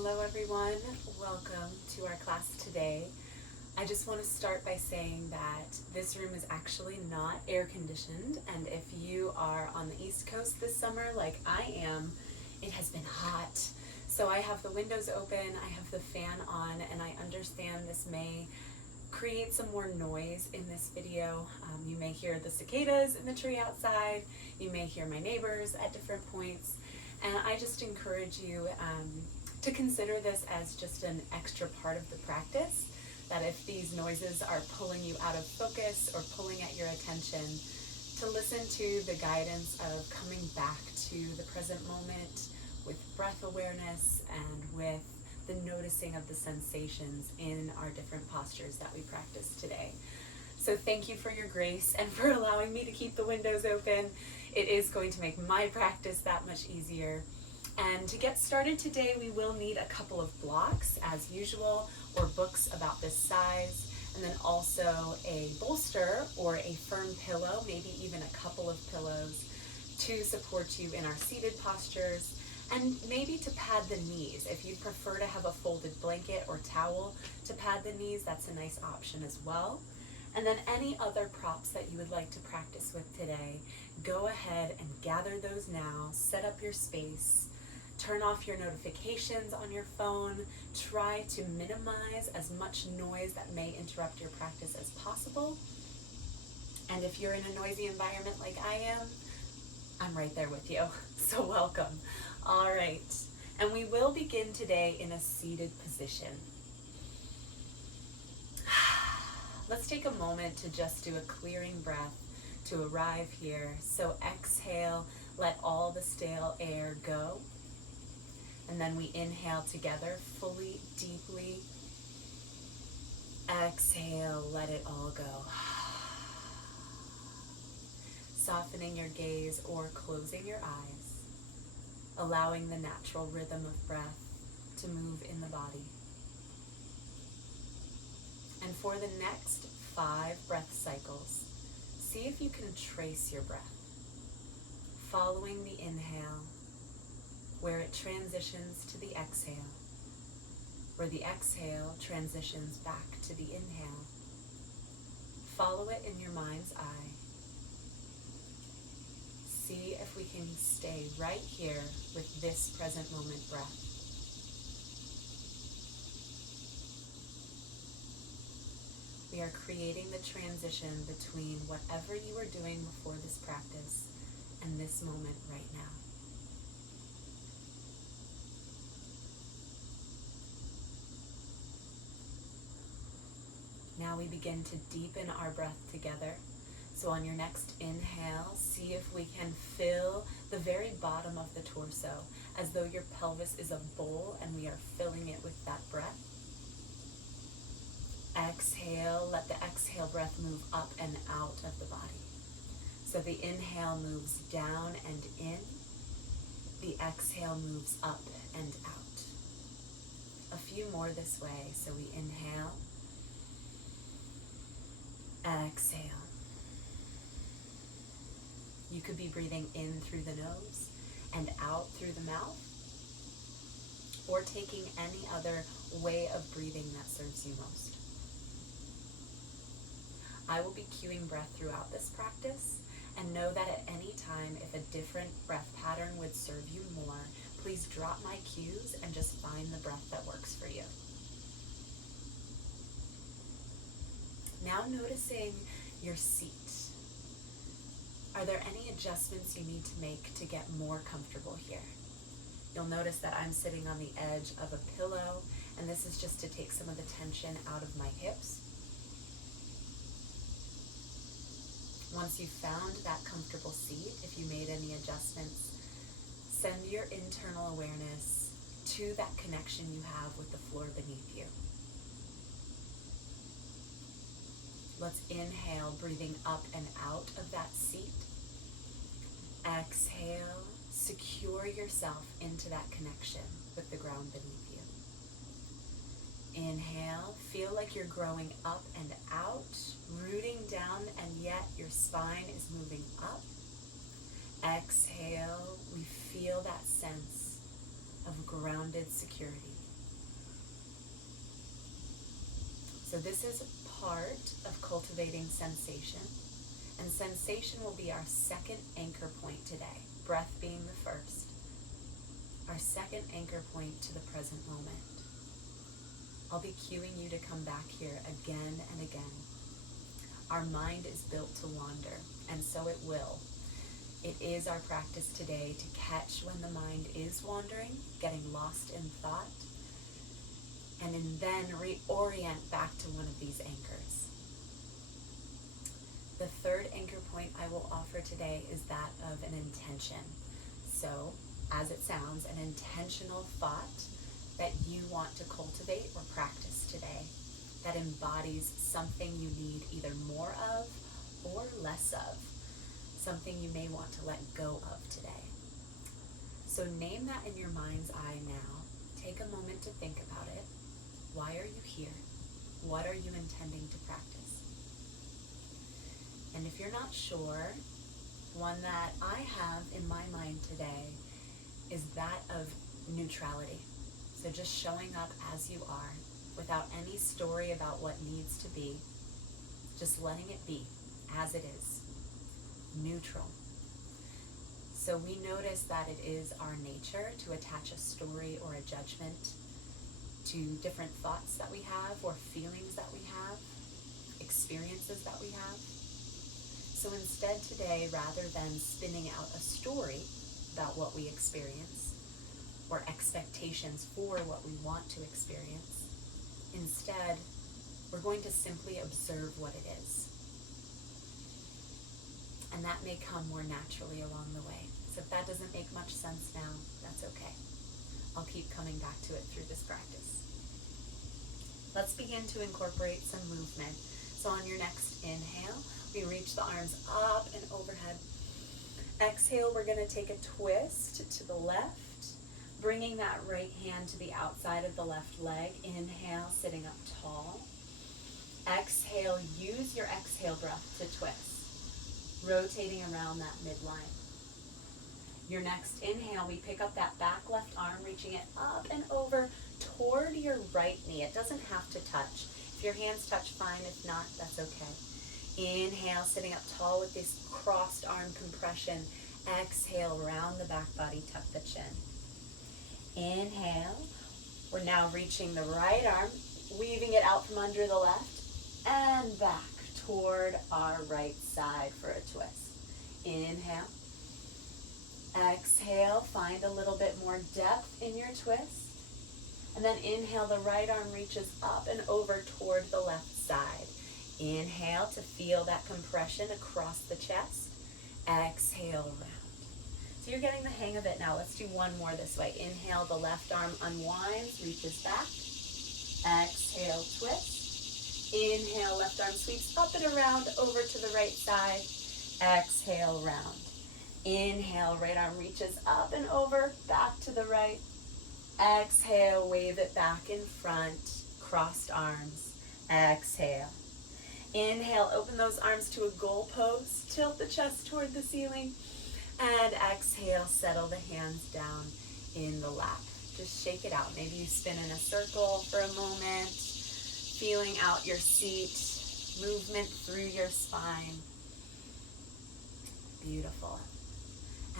Hello everyone, welcome to our class today. I just want to start by saying that this room is actually not air conditioned, and if you are on the East Coast this summer like I am, it has been hot. So I have the windows open, I have the fan on, and I understand this may create some more noise in this video. You may hear the cicadas in the tree outside, you may hear my neighbors at different points, and I just encourage you to consider this as just an extra part of the practice, that if these noises are pulling you out of focus or pulling at your attention, to listen to the guidance of coming back to the present moment with breath awareness and with the noticing of the sensations in our different postures that we practice today. So thank you for your grace and for allowing me to keep the windows open. It is going to make my practice that much easier. And to get started today, we will need a couple of blocks as usual, or books about this size, and then also a bolster or a firm pillow, maybe even a couple of pillows to support you in our seated postures, and maybe to pad the knees. If you'd prefer to have a folded blanket or towel to pad the knees, that's a nice option as well. And then any other props that you would like to practice with today, go ahead and gather those now, set up your space. Turn off your notifications on your phone. Try to minimize as much noise that may interrupt your practice as possible. And if you're in a noisy environment like I am, I'm right there with you. So welcome. All right. And we will begin today in a seated position. Let's take a moment to just do a clearing breath to arrive here. So exhale, let all the stale air go. And then we inhale together, fully, deeply. Exhale, let it all go. Softening your gaze or closing your eyes, allowing the natural rhythm of breath to move in the body. And for the next 5 breath cycles, see if you can trace your breath, following the inhale, where it transitions to the exhale, where the exhale transitions back to the inhale. Follow it in your mind's eye. See if we can stay right here with this present moment breath. We are creating the transition between whatever you were doing before this practice and this moment right now. Now we begin to deepen our breath together. So on your next inhale, see if we can fill the very bottom of the torso as though your pelvis is a bowl and we are filling it with that breath. Exhale, let the exhale breath move up and out of the body. So the inhale moves down and in, the exhale moves up and out. A few more this way. So we inhale, exhale. You could be breathing in through the nose and out through the mouth, or taking any other way of breathing that serves you most. I will be cueing breath throughout this practice, and know that at any time, if a different breath pattern would serve you more, please drop my cues and just find the breath that works for you. Now noticing your seat. Are there any adjustments you need to make to get more comfortable here? You'll notice that I'm sitting on the edge of a pillow, and this is just to take some of the tension out of my hips. Once you've found that comfortable seat, if you made any adjustments, send your internal awareness to that connection you have with the floor beneath you. Let's inhale, breathing up and out of that seat. Exhale, secure yourself into that connection with the ground beneath you. Inhale, feel like you're growing up and out, rooting down, and yet your spine is moving up. Exhale, we feel that sense of grounded security. So this is part of cultivating sensation. And sensation will be our second anchor point today, breath being the first. Our second anchor point to the present moment. I'll be cueing you to come back here again and again. Our mind is built to wander, and so it will. It is our practice today to catch when the mind is wandering, getting lost in thought, and then reorient back to one of these anchors. The third anchor point I will offer today is that of an intention. So, as it sounds, an intentional thought that you want to cultivate or practice today that embodies something you need either more of or less of, something you may want to let go of today. So name that in your mind's eye now. Take a moment to think about it. Why are you here? What are you intending to practice? And if you're not sure, one that I have in my mind today is that of neutrality. So just showing up as you are, without any story about what needs to be, just letting it be as it is, neutral. So we notice that it is our nature to attach a story or a judgment to different thoughts that we have or feelings that we have, experiences that we have. So instead today, rather than spinning out a story about what we experience or expectations for what we want to experience, instead, we're going to simply observe what it is. And that may come more naturally along the way. So if that doesn't make much sense now, that's okay. I'll keep coming back to it through this practice. Let's begin to incorporate some movement. So on your next inhale, we reach the arms up and overhead. Exhale, we're going to take a twist to the left, bringing that right hand to the outside of the left leg. Inhale, sitting up tall. Exhale, use your exhale breath to twist, rotating around that midline. Your next inhale, we pick up that back left arm, reaching it up and over toward your right knee. It doesn't have to touch. If your hands touch, fine. If not, that's okay. Inhale, sitting up tall with this crossed arm compression. Exhale, round the back body, tuck the chin. Inhale, we're now reaching the right arm, weaving it out from under the left, and back toward our right side for a twist. Inhale. Exhale, find a little bit more depth in your twist. And then inhale, the right arm reaches up and over toward the left side. Inhale to feel that compression across the chest. Exhale, round. So you're getting the hang of it now. Let's do one more this way. Inhale, the left arm unwinds, reaches back. Exhale, twist. Inhale, left arm sweeps up and around over to the right side. Exhale, round. Inhale, right arm reaches up and over, back to the right. Exhale, wave it back in front, crossed arms. Exhale. Inhale, open those arms to a goal pose, tilt the chest toward the ceiling. And exhale, settle the hands down in the lap. Just shake it out. Maybe you spin in a circle for a moment, feeling out your seat, movement through your spine. Beautiful.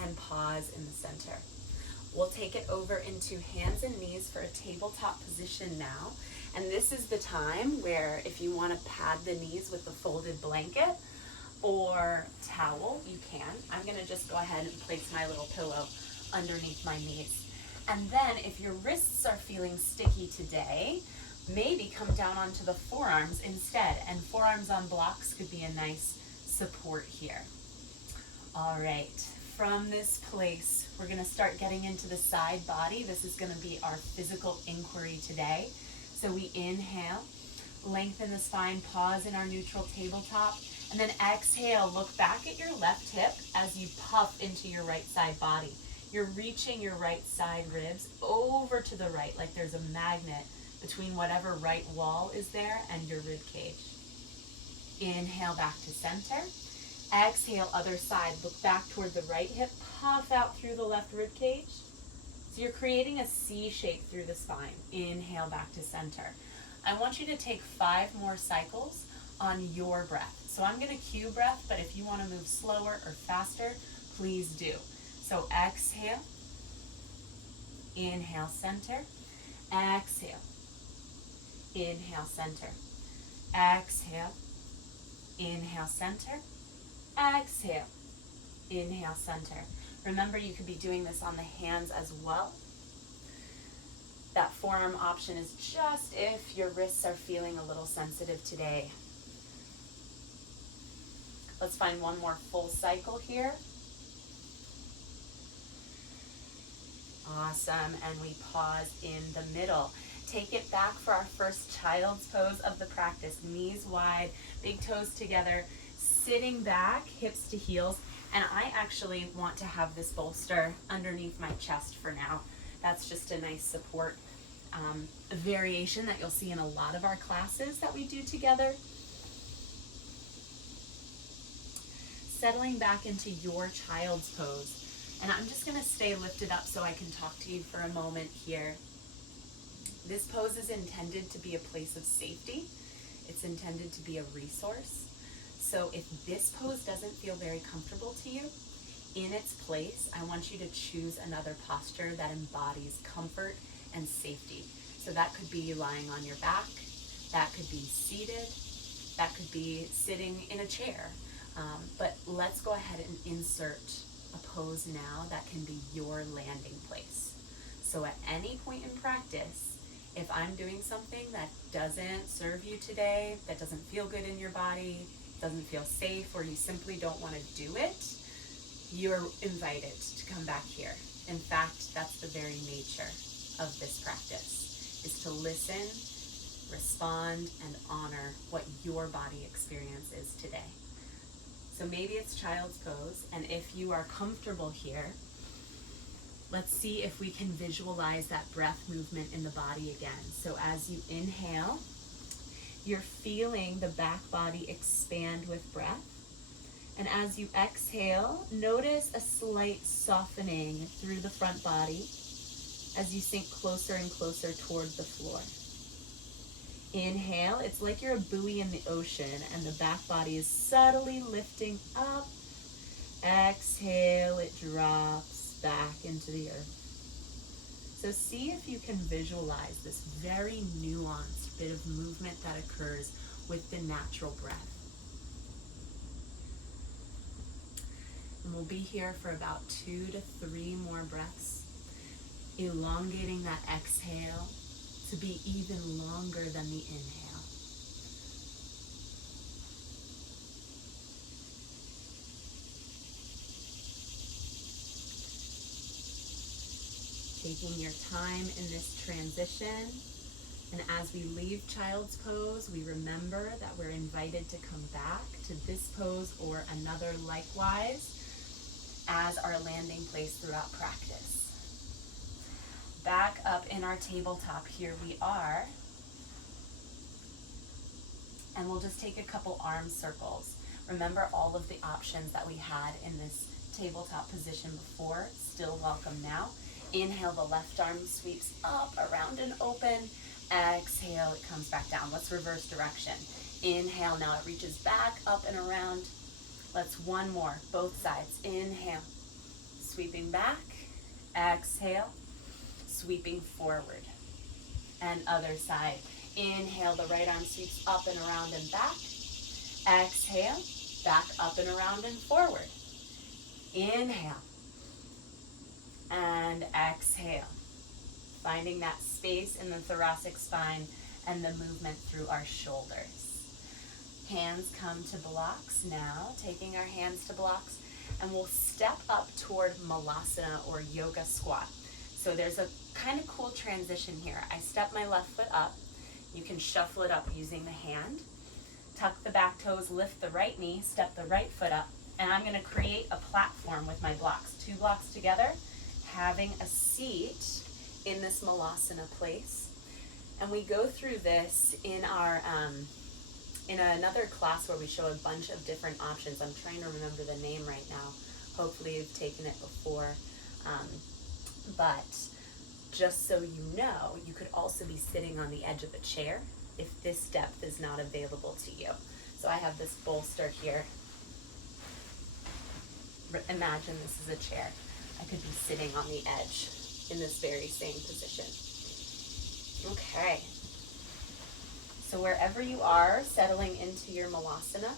And pause in the center. We'll take it over into hands and knees for a tabletop position now. And this is the time where if you want to pad the knees with a folded blanket or towel, you can. I'm going to just go ahead and place my little pillow underneath my knees. And then if your wrists are feeling sticky today, maybe come down onto the forearms instead. And forearms on blocks could be a nice support here. All right. From this place, we're going to start getting into the side body. This is going to be our physical inquiry today. So we inhale, lengthen the spine, pause in our neutral tabletop, and then exhale, look back at your left hip as you puff into your right side body. You're reaching your right side ribs over to the right, like there's a magnet between whatever right wall is there and your rib cage. Inhale back to center. Exhale, other side. Look back toward the right hip. Puff out through the left rib cage. So you're creating a C shape through the spine. Inhale back to center. I want you to take 5 more cycles on your breath. So I'm going to cue breath, but if you want to move slower or faster, please do. So exhale, inhale, center, exhale, inhale, center, exhale, inhale, center, exhale, inhale, center. Remember, you could be doing this on the hands as well. That forearm option is just if your wrists are feeling a little sensitive today. Let's find one more full cycle here. Awesome, and we pause in the middle. Take it back for our first child's pose of the practice. Knees wide, big toes together, sitting back, hips to heels. And I actually want to have this bolster underneath my chest for now. That's just a nice support variation that you'll see in a lot of our classes that we do together. Settling back into your child's pose. And I'm just gonna stay lifted up so I can talk to you for a moment here. This pose is intended to be a place of safety. It's intended to be a resource. So if this pose doesn't feel very comfortable to you, in its place, I want you to choose another posture that embodies comfort and safety. So that could be lying on your back, that could be seated, that could be sitting in a chair. But let's go ahead and insert a pose now that can be your landing place. So at any point in practice, if I'm doing something that doesn't serve you today, that doesn't feel good in your body, doesn't feel safe, or you simply don't want to do it, you're invited to come back here. In fact, that's the very nature of this practice, is to listen, respond, and honor what your body experience is today. So maybe it's child's pose, and if you are comfortable here, let's see if we can visualize that breath movement in the body again. So as you inhale, you're feeling the back body expand with breath. And as you exhale, notice a slight softening through the front body as you sink closer and closer toward the floor. Inhale, it's like you're a buoy in the ocean and the back body is subtly lifting up. Exhale, it drops back into the earth. So see if you can visualize this very nuanced bit of movement that occurs with the natural breath. And we'll be here for about 2 to 3 more breaths, elongating that exhale to be even longer than the inhale. Taking your time in this transition, and as we leave child's pose, we remember that we're invited to come back to this pose or another likewise as our landing place throughout practice. Back up in our tabletop, here we are. And we'll just take a couple arm circles. Remember all of the options that we had in this tabletop position before, still welcome now. Inhale, the left arm sweeps up, around and open. Exhale, it comes back down. Let's reverse direction. Inhale, now it reaches back, up and around. Let's one more, both sides. Inhale, sweeping back. Exhale, sweeping forward. And other side. Inhale, the right arm sweeps up and around and back. Exhale, back up and around and forward. Inhale. And exhale. Finding that space in the thoracic spine and the movement through our shoulders. Hands come to blocks now, taking our hands to blocks, and we'll step up toward Malasana or yoga squat. So there's a kind of cool transition here. I step my left foot up. You can shuffle it up using the hand. Tuck the back toes, lift the right knee, step the right foot up, and I'm going to create a platform with my blocks. 2 blocks together, having a seat in this Malasana place. And we go through this in our in another class where we show a bunch of different options. I'm trying to remember the name right now. Hopefully you've taken it before. But just so you know, you could also be sitting on the edge of a chair if this depth is not available to you. So I have this bolster here. Imagine this is a chair. I could be sitting on the edge in this very same position. Okay. So wherever you are, settling into your malasana.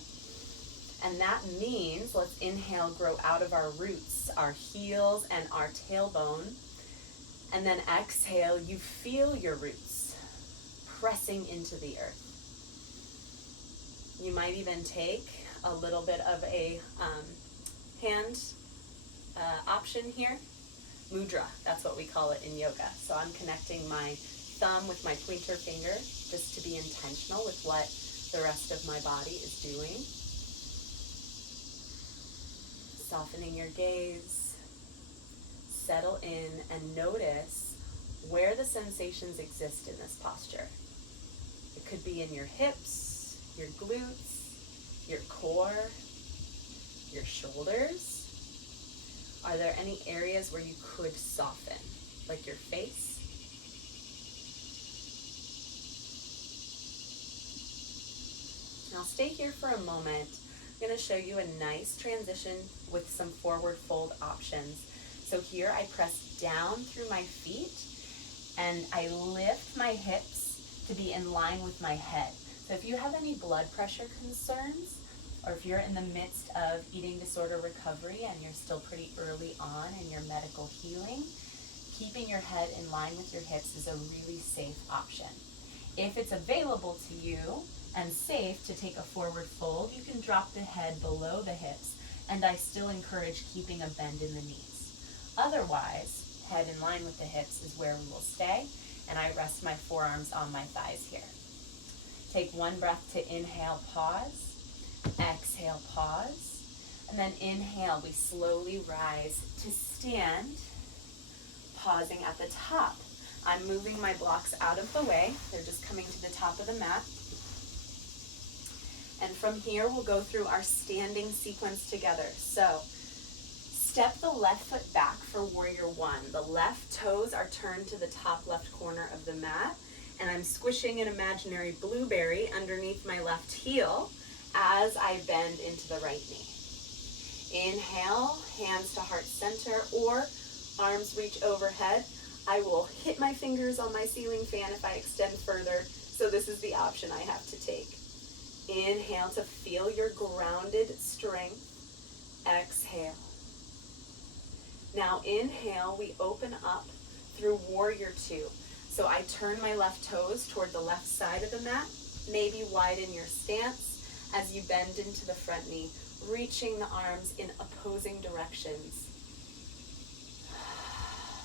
And that means let's inhale, grow out of our roots, our heels and our tailbone. And then exhale, you feel your roots pressing into the earth. You might even take a little bit of a hand option here. Mudra, that's what we call it in yoga. So I'm connecting my thumb with my pointer finger just to be intentional with what the rest of my body is doing. Softening your gaze, settle in and notice where the sensations exist in this posture. It could be in your hips, your glutes, your core, your shoulders. Are there any areas where you could soften, like your face? Now stay here for a moment. I'm going to show you a nice transition with some forward fold options. So here I press down through my feet and I lift my hips to be in line with my head. So if you have any blood pressure concerns, or if you're in the midst of eating disorder recovery and you're still pretty early on in your medical healing, keeping your head in line with your hips is a really safe option. If it's available to you and safe to take a forward fold, you can drop the head below the hips, and I still encourage keeping a bend in the knees. Otherwise, head in line with the hips is where we will stay, and I rest my forearms on my thighs here. Take one breath to inhale, pause. Exhale, pause, and then inhale, we slowly rise to stand, pausing at the top. I'm moving my blocks out of the way. They're just coming to the top of the mat. And from here, we'll go through our standing sequence together. So, step the left foot back for warrior one. The left toes are turned to the top left corner of the mat, and I'm squishing an imaginary blueberry underneath my left heel as I bend into the right knee. Inhale, hands to heart center or arms reach overhead. I will hit my fingers on my ceiling fan if I extend further, so this is the option I have to take. Inhale to feel your grounded strength. Exhale. Now inhale, we open up through warrior two. So I turn my left toes toward the left side of the mat, maybe widen your stance as you bend into the front knee, reaching the arms in opposing directions.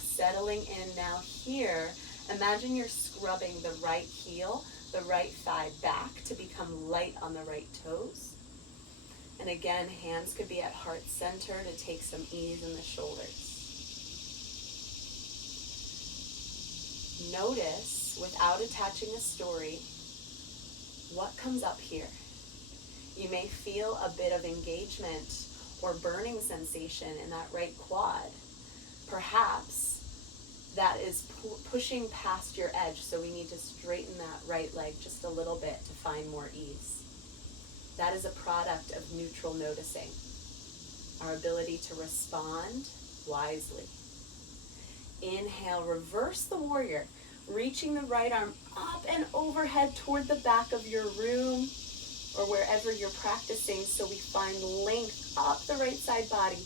Settling in now here, imagine you're scrubbing the right heel, the right thigh back to become light on the right toes. And again, hands could be at heart center to take some ease in the shoulders. Notice, without attaching a story, what comes up here. You may feel a bit of engagement or burning sensation in that right quad. Perhaps that is pushing past your edge, so we need to straighten that right leg just a little bit to find more ease. That is a product of neutral noticing, our ability to respond wisely. Inhale, reverse the warrior, reaching the right arm up and overhead toward the back of your room, or wherever you're practicing, so we find length up the right side body.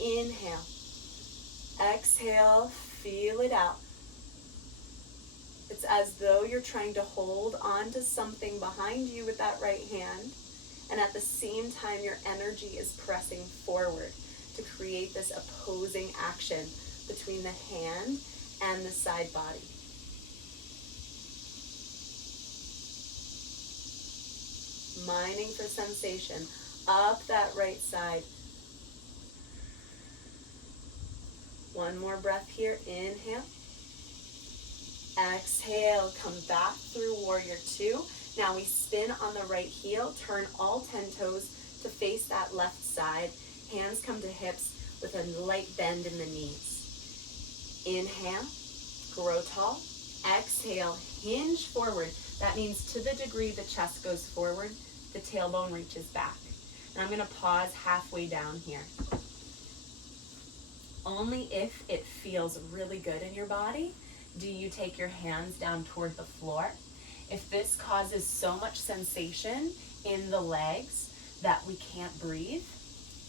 Inhale. Exhale, feel it out. It's as though you're trying to hold on to something behind you with that right hand, and at the same time your energy is pressing forward to create this opposing action between the hand and the side body. Mining for sensation up that right side. One more breath here. Inhale. Exhale. Come back through warrior two. Now we spin on the right heel. Turn all 10 toes to face that left side. Hands come to hips with a light bend in the knees. Inhale. Grow tall. Exhale, hinge forward. That means to the degree the chest goes forward, the tailbone reaches back. And I'm going to pause halfway down here. Only if it feels really good in your body do you take your hands down toward the floor. If this causes so much sensation in the legs that we can't breathe,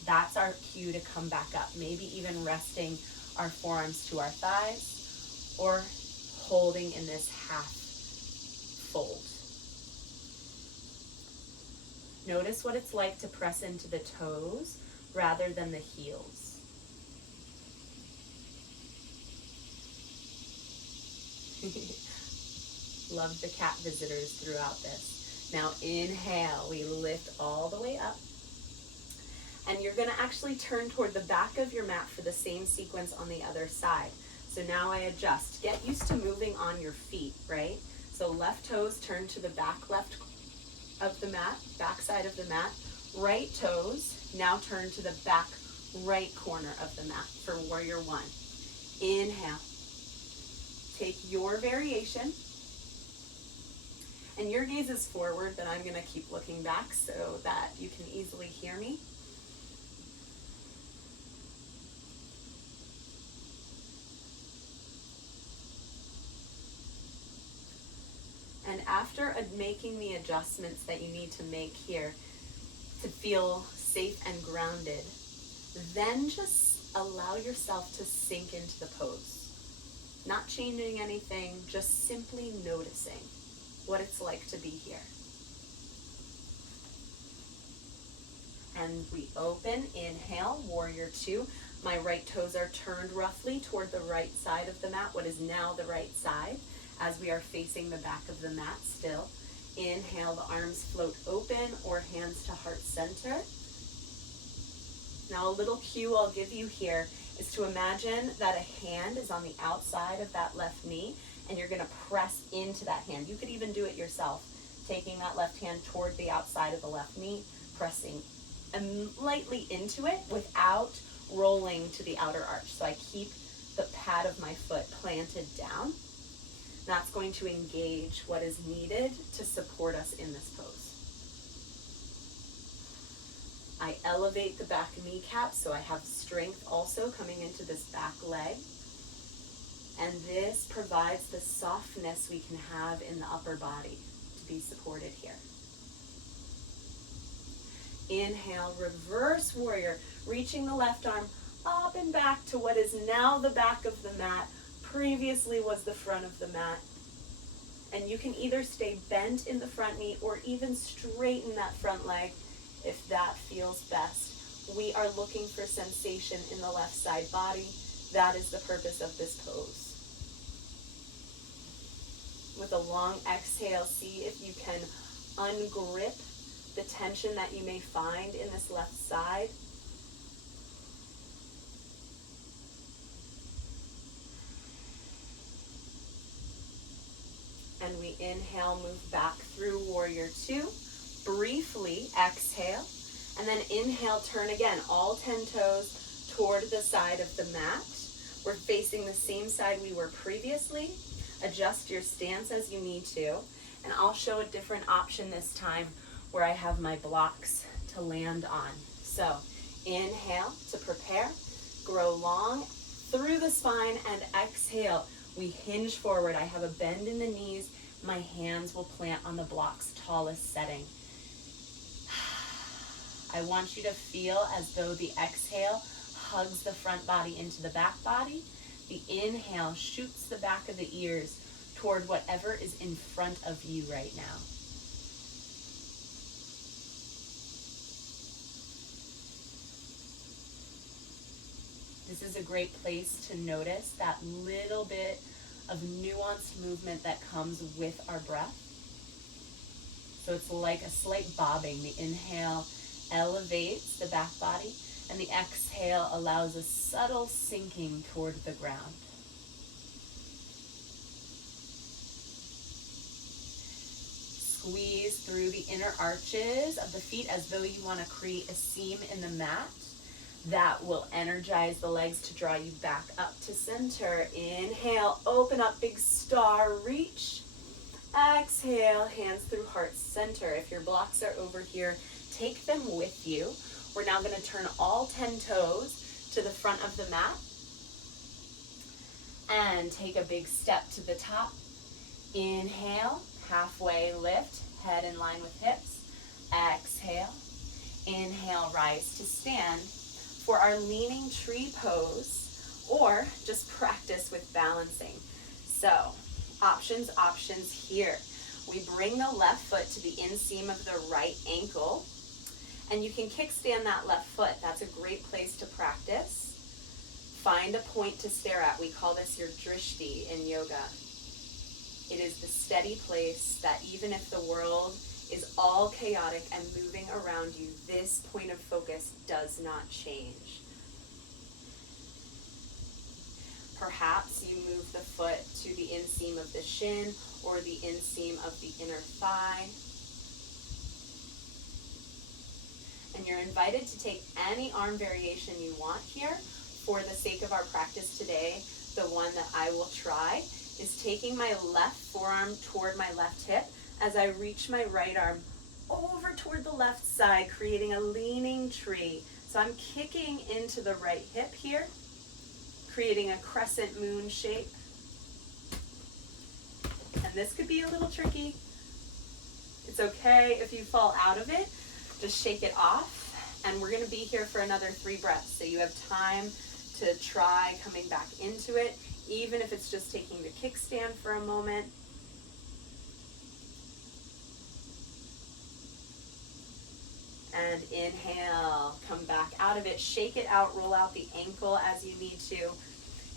that's our cue to come back up. Maybe even resting our forearms to our thighs or holding in this half fold. Notice what it's like to press into the toes rather than the heels. Love the cat visitors throughout this. Now inhale, we lift all the way up. And you're going to actually turn toward the back of your mat for the same sequence on the other side. So now I adjust. Get used to moving on your feet, right? So left toes turn to the back left of the mat, back side of the mat. Right toes now turn to the back right corner of the mat for warrior one. Inhale. Take your variation. And your gaze is forward, but I'm going to keep looking back so that you can easily hear me. And after making the adjustments that you need to make here to feel safe and grounded, then just allow yourself to sink into the pose. Not changing anything, just simply noticing what it's like to be here. And we open, inhale, warrior two. My right toes are turned roughly toward the right side of the mat, what is now the right side, as we are facing the back of the mat still. Inhale, the arms float open or hands to heart center. Now a little cue I'll give you here is to imagine that a hand is on the outside of that left knee and you're going to press into that hand. You could even do it yourself, taking that left hand toward the outside of the left knee, pressing lightly into it without rolling to the outer arch. So I keep the pad of my foot planted down. That's going to engage what is needed to support us in this pose. I elevate the back kneecap so I have strength also coming into this back leg. And this provides the softness we can have in the upper body to be supported here. Inhale, reverse warrior, reaching the left arm up and back to what is now the back of the mat, previously was the front of the mat. And you can either stay bent in the front knee or even straighten that front leg if that feels best. We are looking for sensation in the left side body. That is the purpose of this pose. With a long exhale, see if you can ungrip the tension that you may find in this left side. And we inhale, move back through warrior two. Briefly exhale, and then inhale, turn again, all 10 toes toward the side of the mat. We're facing the same side we were previously. Adjust your stance as you need to, and I'll show a different option this time where I have my blocks to land on. So inhale to prepare, grow long through the spine, and exhale. We hinge forward. I have a bend in the knees. My hands will plant on the block's tallest setting. I want you to feel as though the exhale hugs the front body into the back body. The inhale shoots the back of the ears toward whatever is in front of you right now. This is a great place to notice that little bit of nuanced movement that comes with our breath. So it's like a slight bobbing. The inhale elevates the back body, and the exhale allows a subtle sinking toward the ground. Squeeze through the inner arches of the feet as though you want to create a seam in the mat. That will energize the legs to draw you back up to center. Inhale, open up, big star, reach. Exhale, hands through heart center. If your blocks are over here, take them with you. We're now going to turn all 10 toes to the front of the mat and take a big step to the top. Inhale, halfway lift, head in line with hips. Exhale, inhale, rise to stand. For our leaning tree pose, or just practice with balancing. So, options here. We bring the left foot to the inseam of the right ankle, and you can kickstand that left foot. That's a great place to practice. Find a point to stare at. We call this your drishti in yoga. It is the steady place that even if the world is all chaotic and moving around you, this point of focus does not change. Perhaps you move the foot to the inseam of the shin or the inseam of the inner thigh. And you're invited to take any arm variation you want here. For the sake of our practice today, the one that I will try is taking my left forearm toward my left hip as I reach my right arm over toward the left side, creating a leaning tree. So I'm kicking into the right hip here, creating a crescent moon shape. And this could be a little tricky. It's okay if you fall out of it. Just shake it off. And we're going to be here for another 3 breaths. So you have time to try coming back into it, even if it's just taking the kickstand for a moment. And inhale, come back out of it, shake it out, roll out the ankle as you need to.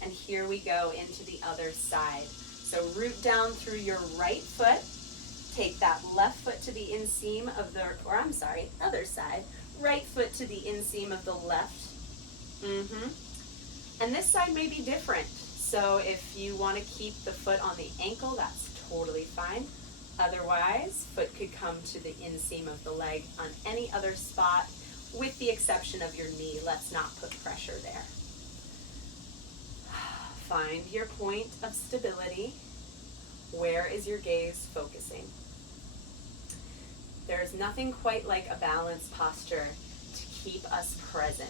And here we go into the other side. So root down through your right foot, take that left foot to the inseam of the, other side, right foot to the inseam of the left. And this side may be different. So if you want to keep the foot on the ankle, that's totally fine. Otherwise, foot could come to the inseam of the leg on any other spot, with the exception of your knee. Let's not put pressure there. Find your point of stability. Where is your gaze focusing? There's nothing quite like a balanced posture to keep us present.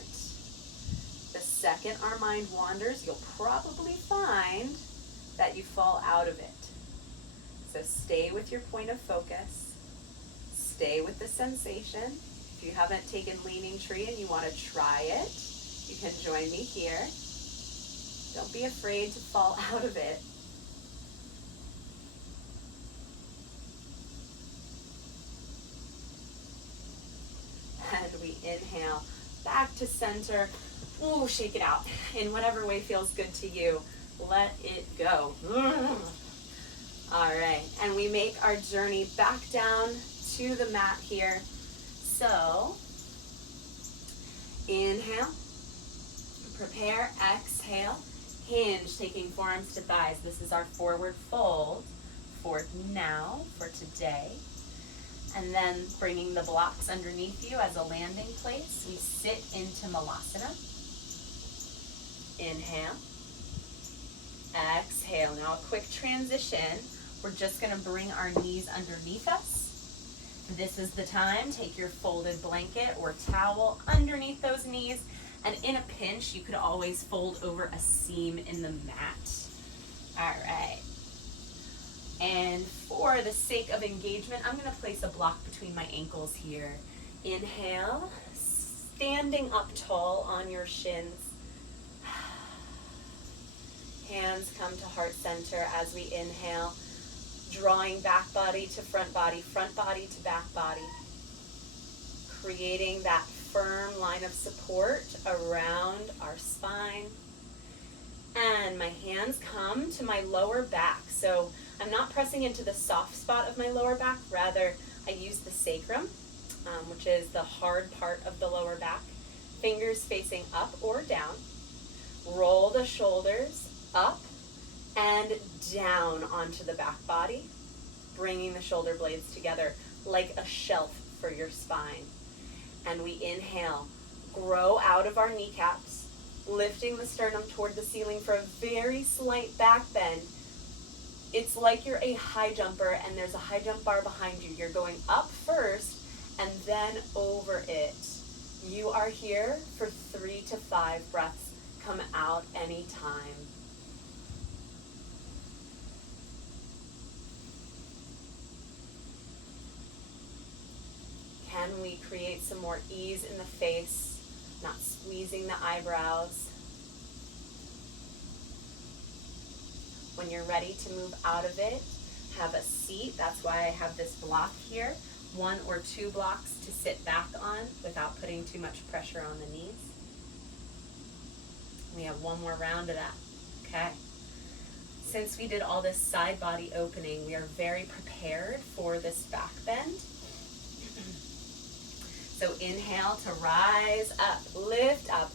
The second our mind wanders, you'll probably find that you fall out of it. So stay with your point of focus. Stay with the sensation. If you haven't taken leaning tree and you want to try it, you can join me here. Don't be afraid to fall out of it. And we inhale back to center. Ooh, shake it out in whatever way feels good to you. Let it go. All right, and we make our journey back down to the mat here. So, inhale, prepare, exhale, hinge, taking forearms to thighs. This is our forward fold for now, for today. And then bringing the blocks underneath you as a landing place, we sit into Malasana. Inhale, exhale. Now a quick transition. We're just going to bring our knees underneath us. This is the time. Take your folded blanket or towel underneath those knees. And in a pinch, you could always fold over a seam in the mat. All right. And for the sake of engagement, I'm going to place a block between my ankles here. Inhale, standing up tall on your shins. Hands come to heart center as we inhale, drawing back body to front body to back body. Creating that firm line of support around our spine. And my hands come to my lower back. So I'm not pressing into the soft spot of my lower back. Rather, I use the sacrum, which is the hard part of the lower back. Fingers facing up or down. Roll the shoulders up and down onto the back body, bringing the shoulder blades together like a shelf for your spine. And we inhale, grow out of our kneecaps, lifting the sternum toward the ceiling for a very slight back bend. It's like you're a high jumper and there's a high jump bar behind you. You're going up first and then over it. You are here for 3 to 5 breaths. Come out anytime. Can we create some more ease in the face, not squeezing the eyebrows? When you're ready to move out of it, have a seat. That's why I have this block here. 1 or 2 blocks to sit back on without putting too much pressure on the knees. We have 1 more round of that. Okay. Since we did all this side body opening, we are very prepared for this back bend. So inhale to rise up, lift up,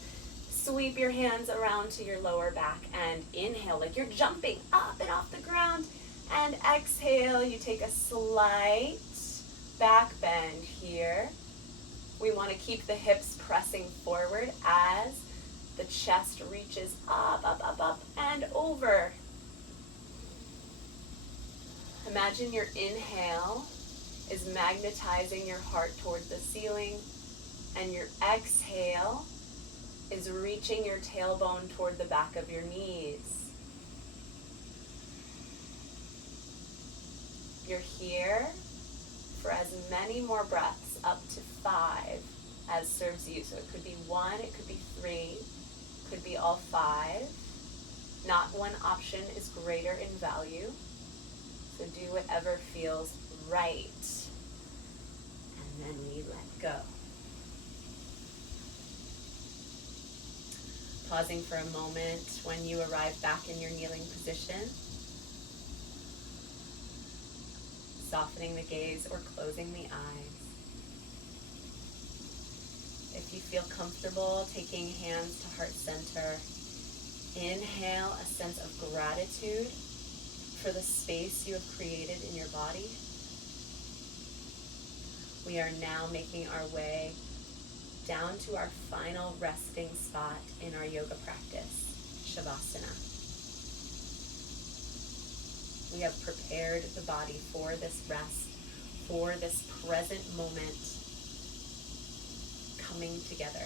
sweep your hands around to your lower back and inhale like you're jumping up and off the ground. And exhale, you take a slight back bend here. We want to keep the hips pressing forward as the chest reaches up, up, up, up, and over. Imagine your inhale is magnetizing your heart toward the ceiling, and your exhale is reaching your tailbone toward the back of your knees. You're here for as many more breaths, up to 5, as serves you. So it could be 1, it could be 3, it could be all 5. Not one option is greater in value. So do whatever feels right. And then we let go. Pausing for a moment when you arrive back in your kneeling position. Softening the gaze or closing the eyes. If you feel comfortable, taking hands to heart center. Inhale a sense of gratitude for the space you have created in your body. We are now making our way down to our final resting spot in our yoga practice, Shavasana. We have prepared the body for this rest, for this present moment coming together,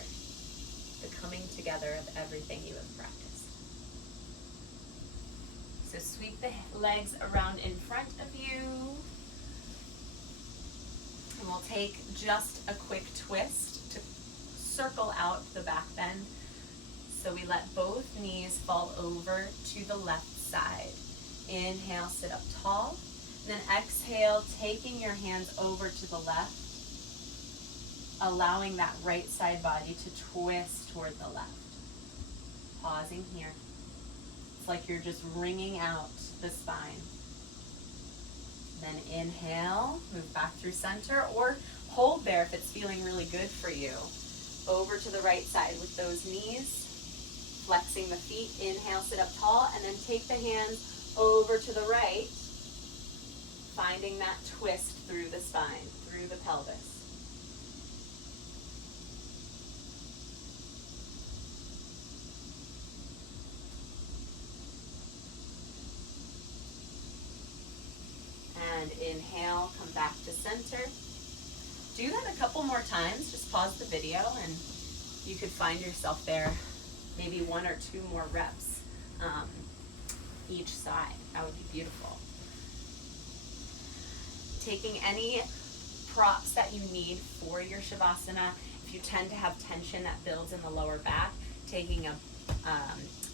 the coming together of everything you have practiced. So sweep the legs around in front of you. And we'll take just a quick twist to circle out the back bend. So we let both knees fall over to the left side. Inhale, sit up tall. And then exhale, taking your hands over to the left, allowing that right side body to twist toward the left. Pausing here. It's like you're just wringing out the spine. Then inhale, move back through center, or hold there if it's feeling really good for you. Over to the right side with those knees, flexing the feet. Inhale, sit up tall, and then take the hands over to the right, finding that twist through the spine, through the pelvis. And inhale, come back to center. Do that a couple more times. Just pause the video and you could find yourself there, maybe 1 or 2 more reps each side. That would be beautiful. Taking any props that you need for your Shavasana. If you tend to have tension that builds in the lower back, taking a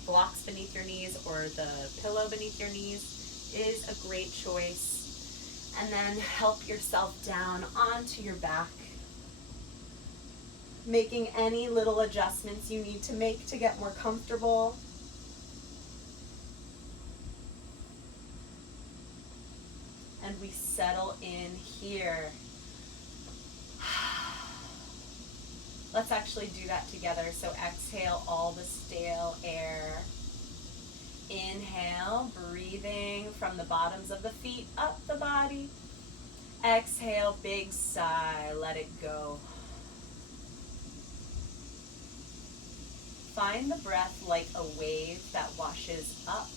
blocks beneath your knees or the pillow beneath your knees is a great choice. And then help yourself down onto your back, making any little adjustments you need to make to get more comfortable. And we settle in here. Let's actually do that together. So exhale all the stale air. Inhale, breathing from the bottoms of the feet up the body. Exhale, big sigh, let it go. find the breath like a wave that washes up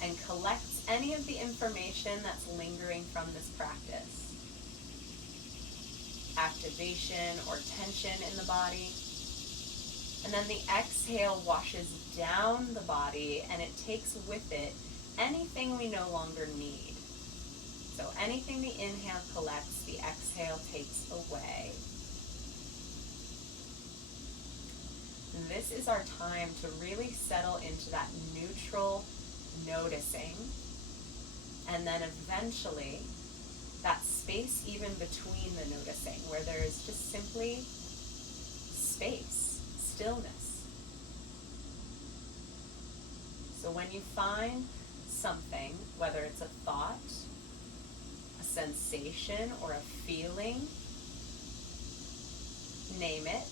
and collects any of the information that's lingering from this practice. Activation or tension in the body. And then the exhale washes down the body and it takes with it anything we no longer need. So anything the inhale collects, the exhale takes away. And this is our time to really settle into that neutral noticing. And then eventually, that space even between the noticing, where there is just simply space, stillness. So when you find something, whether it's a thought, a sensation, or a feeling, name it,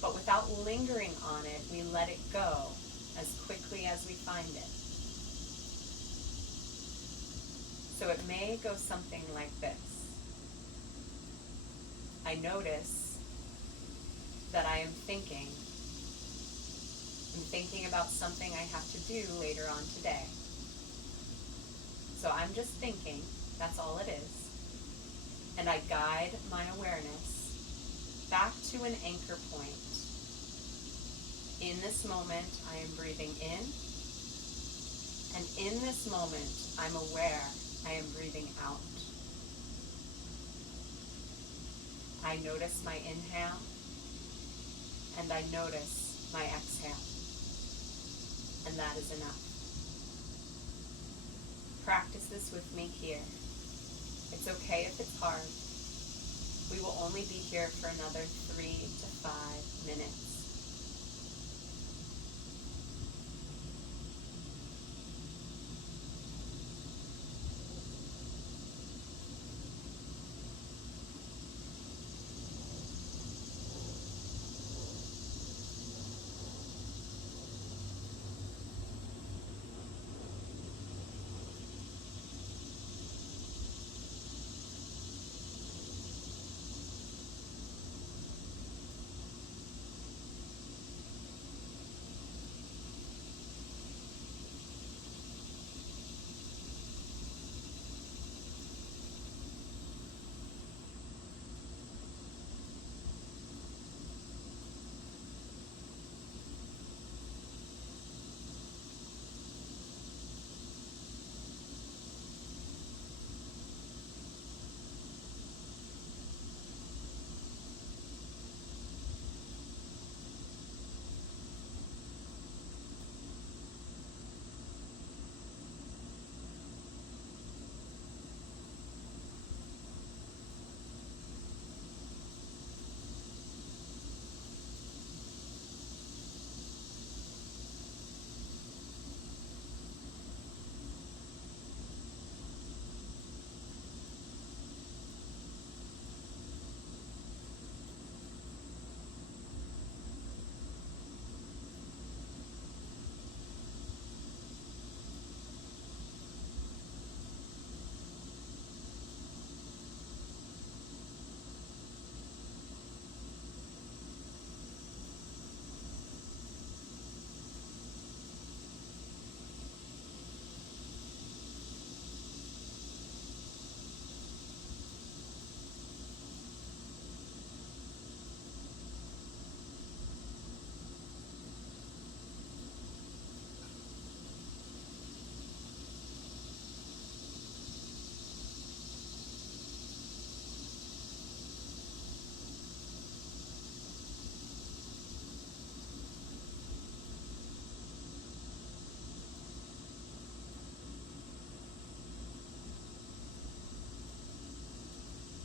but without lingering on it, we let it go as quickly as we find it. So it may go something like this. I notice that I am thinking. I'm thinking about something I have to do later on today. So I'm just thinking, that's all it is. And I guide my awareness back to an anchor point. In this moment, I am breathing in. And in this moment, I'm aware I am breathing out. I notice my inhale, and I notice my exhale. And that is enough. Practice this with me here. It's okay if it's hard. We will only be here for another 3 to 5 minutes.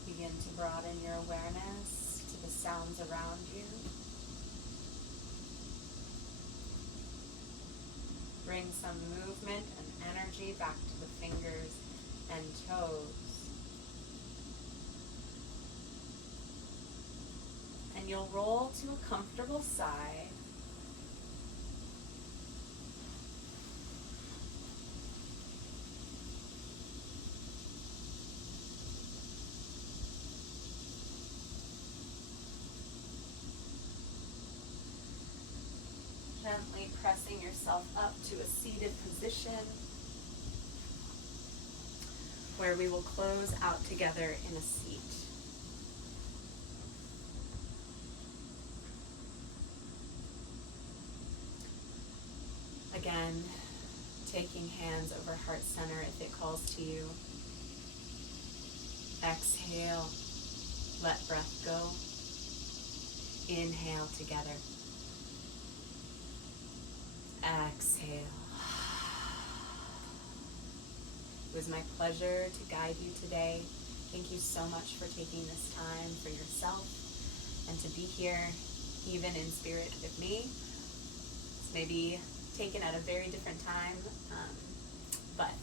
Begin to broaden your awareness to the sounds around you. Bring some movement and energy back to the fingers and toes. And you'll roll to a comfortable side. gently pressing yourself up to a seated position where we will close out together in a seat. Again, taking hands over heart center if it calls to you. Exhale, let breath go. Inhale together. Exhale. It was my pleasure to guide you today. Thank you so much for taking this time for yourself and to be here, even in spirit with me. It's maybe taken at a very different time, but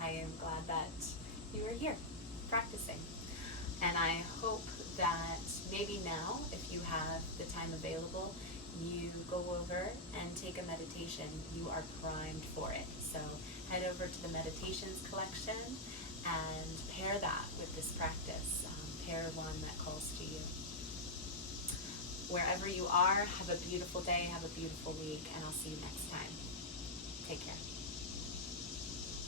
I am glad that you are here practicing. And I hope that maybe now, if you have the time available, you go over and take a meditation. You are primed for it. So head over to the meditations collection and pair that with this practice. Pair one that calls to you. Wherever you are, have a beautiful day, have a beautiful week, and I'll see you next time.